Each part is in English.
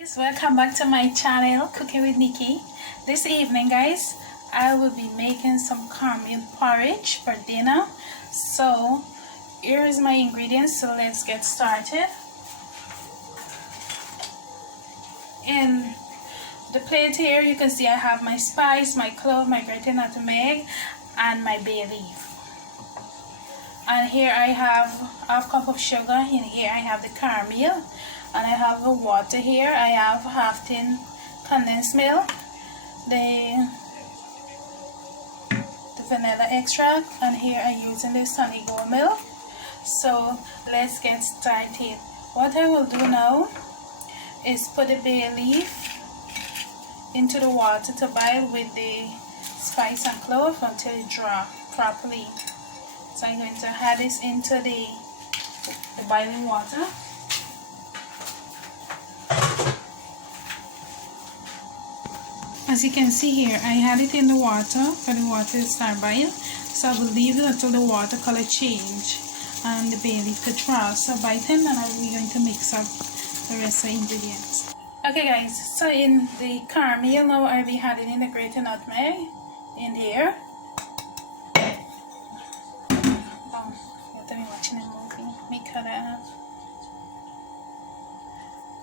Guys, welcome back to my channel, Cooking with Nikki. This evening, guys, I will be making some cornmeal porridge for dinner. So here is my ingredients, so let's get started. In the plate here, you can see I have my spice, my clove, my grated nutmeg, and my bailiff. And here I have half cup of sugar. In here I have the cornmeal, and I have the water here. I have half tin condensed milk, the vanilla extract, and here I'm using the sunny gold milk. So let's get started. What I will do now is put the bay leaf into the water to boil with the spice and clove until it dry properly. So I'm going to add this into the boiling water. As you can see here, I had it in the water for the water to start boil. So I will leave it until the water color change and the bay leaf to dry. So by then we're going to mix up the rest of the ingredients. Okay guys, so in the cornmeal now I'll be adding in the grated nutmeg in here.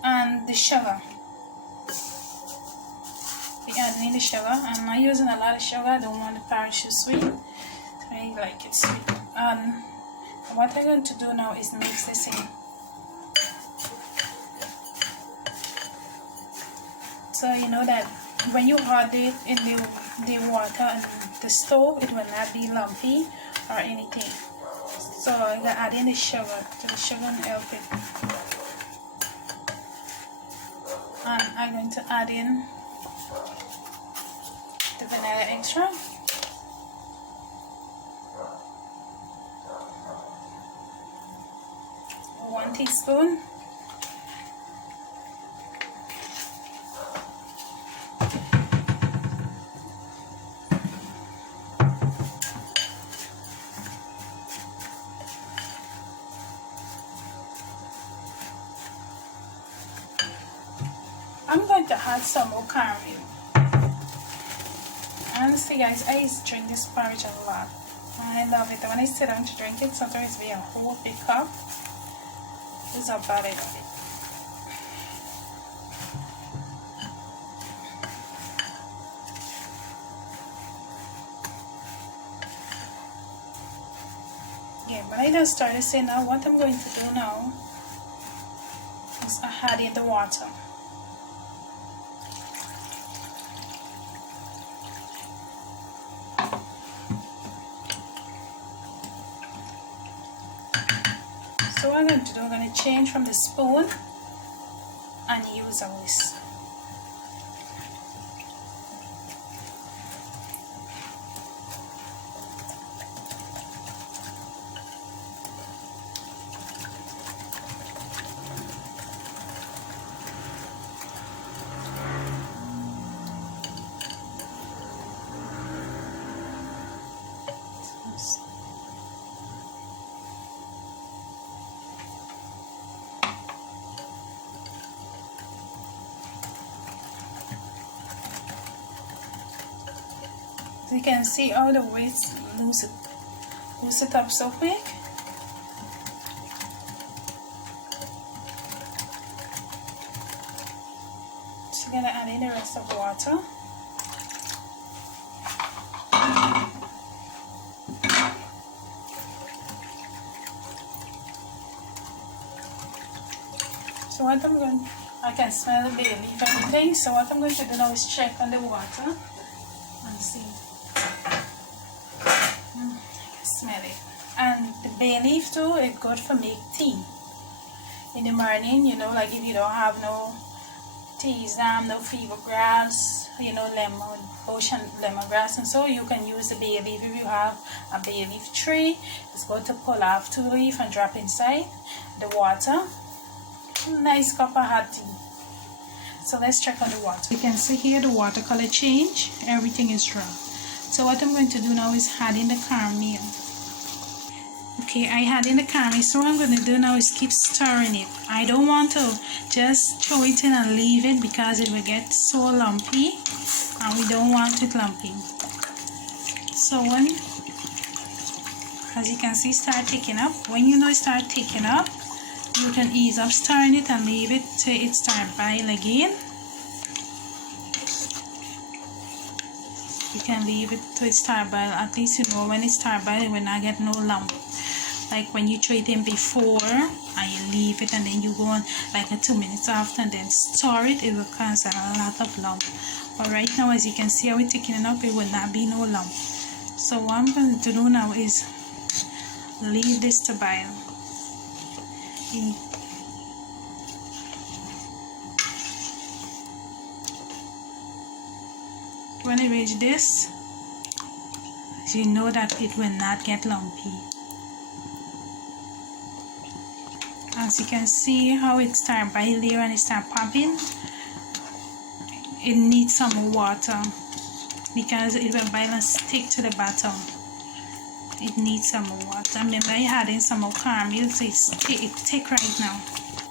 And the sugar. Be adding in the sugar. I'm not using a lot of sugar. I don't want the porridge too sweet. I like it sweet. What I'm going to do now is mix this in. So you know that when you add it in the water and the stove, it will not be lumpy or anything. So I'm going to add in the sugar to the sugar and help it. And I'm going to add in the vanilla extract. One teaspoon. I'm going to add some more cornmeal. Honestly guys, I used to drink this porridge a lot. I love it. When I sit down to drink it, sometimes it's be a whole big cup. This is about it of it. Yeah, but I just started saying now what I'm going to do now is add in the water. So what I'm going to do, I'm going to change from the spoon and use a whisk. So you can see all the weights loose it up so quick. So you're gonna add in the rest of the water. So what I'm going, I can smell the bay leaf and everything. So what I'm going to do now is check on the water and see. I can smell it. And the bay leaf too is good for make tea in the morning. You know, like if you don't have no teas, no fever grass, you know, ocean lemongrass, and so you can use the bay leaf. If you have a bay leaf tree, it's good to pull off 2 leaves and drop inside the water. Nice cup of hot tea. So let's check on the water. You can see here the water color change. Everything is dry. So what I'm going to do now is add in the cornmeal. Okay, I had in the cornmeal, so what I'm going to do now is keep stirring it. I don't want to just throw it in and leave it because it will get so lumpy and we don't want it lumpy. So when, as you can see, start taking up. When you know it start taking up, you can ease up stirring it and leave it till it start boil again. You can leave it till it start boil. At least you know when it start boil it will not get no lump. Like when you throw it in before and you leave it and then you go on like 2 minutes after and then store it, it will cause a lot of lump. But right now, as you can see how it's taking up, it will not be no lump. So what I'm going to do now is leave this to boil. When it reaches this, you know that it will not get lumpy. As you can see how it start boiling and it start popping, it needs some more water because it will boil and stick to the bottom. It needs some more water. Remember, I adding some more cornmeal, so it's thick right now.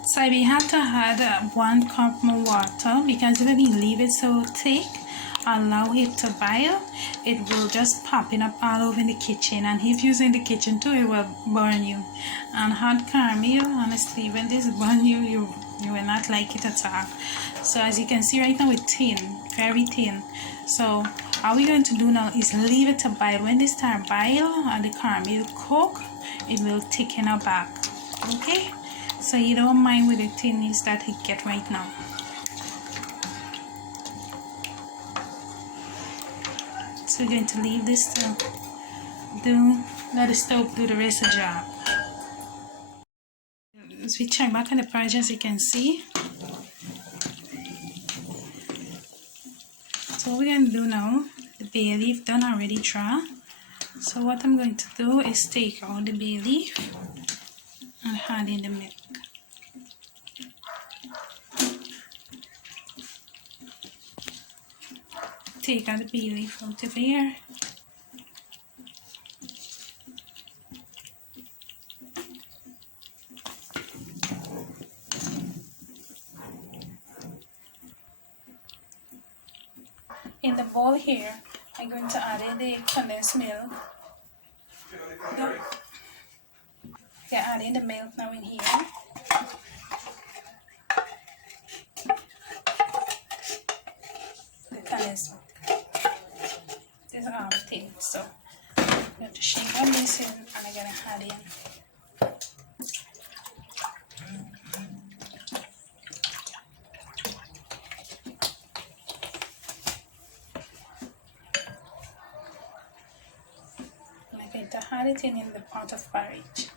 So we have to add 1 cup more water because if we leave it so thick, allow it to boil, it will just popping up all over in the kitchen, and if you're in the kitchen too, it will burn you. And hot caramel, honestly, when this burn you, you will not like it at all. So as you can see right now, it's thin, very thin. So all we're going to do now is leave it to boil. When they start boil and the caramel cook, it will thicken up back. Okay, so you don't mind with the thinness that it get right now. So we're going to leave this to let the stove do the rest of the job. As we check back on the porridge, as you can see. So what we're going to do now, the bay leaf done already dry. So what I'm going to do is take out the bay leaf and add in the milk. Take out the bay leaf out of here. In the bowl here, I'm going to add in the condensed milk. Yeah, add in the milk now in here. The condensed milk. This is all thin, so I'm going to shake all this in and I'm going to add in. I'm going to add it in the pot of porridge.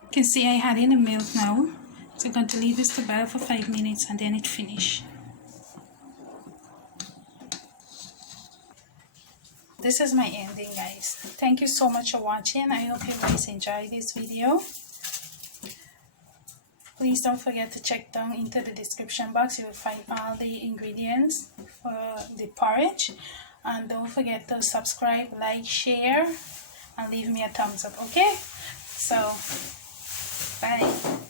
You can see I had in the milk now, so I'm going to leave this to boil for 5 minutes and then it finish. This is my ending, guys. Thank you so much for watching. I hope you guys enjoyed this video. Please don't forget to check down into the description box. You will find all the ingredients for the porridge. And don't forget to subscribe, like, share, and leave me a thumbs up, okay? So, bye.